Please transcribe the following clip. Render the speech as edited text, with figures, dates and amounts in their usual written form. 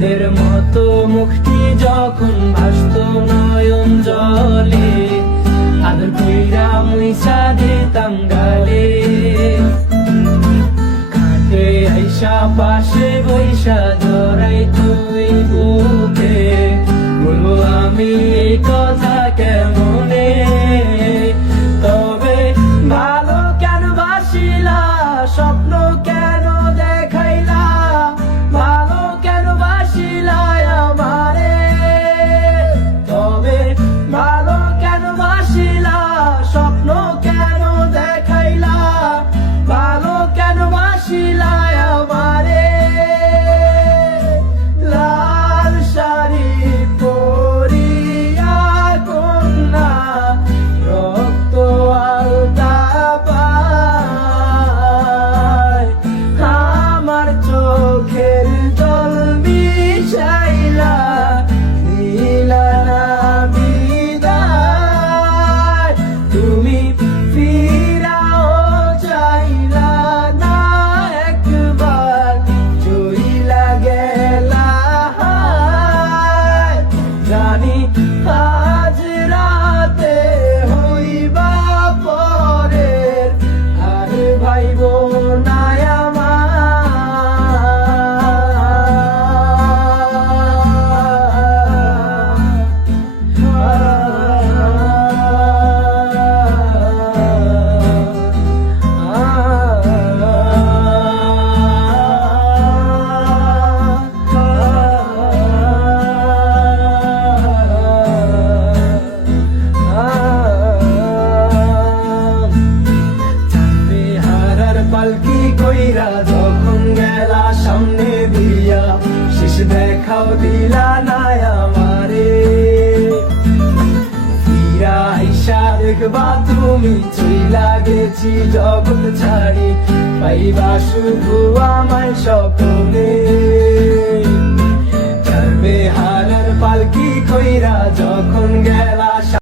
চাঁদের মতো মুখটি যখন ভাসত নয়ন জলে, আদর কইরা মুইসা দিতাম গালে। খাটে আইসা পাশে বৈশা জড়াই তুই বুকে, বলবো আমি এই কথা কেমনে। তবে ভালো কেন বাসিলা, স্বপ্ন কেন দেখাইলা, ভালো কেন বাসিলা আমারে। তবে ভালো কেন বাসিলা, স্বপ্ন কেন দেখাইলা, ভালো কেন বাসিলা আমারে। লাল শাড়ি পরিয়া কন্যা রক্ত আলতা পায়, আমার চোখের জল মিশাইলা দিলা না বিদায়। তুমি ফিরাও চাইলা না একবার, চইলা গেলা। জানি আজ রাতে হইবা পরের, আর ভাইব না পালকি কইরা যখন গেলা সামনে দিয়া, শেষ দেখাও দিলা না আমারে। ফিরা আইসা দেখবা তুমি চইলা গেছি জগৎ ছাড়ি, পাইবা শুধু আমায় স্বপ্নে।